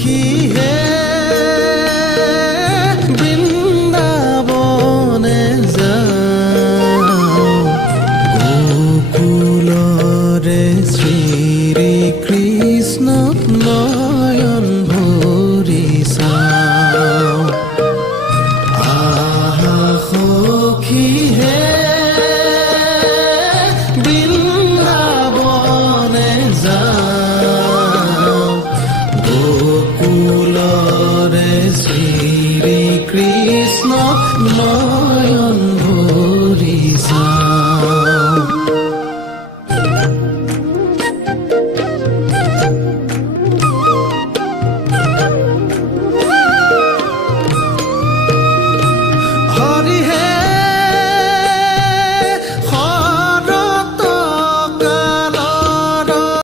সখী হে বৃন্দাবনে যাও গোকুলৰে শ্ৰী কৃষ্ণ নয়ন ভৰি চাও আহা সখী হে বৃন্দাবনে যাও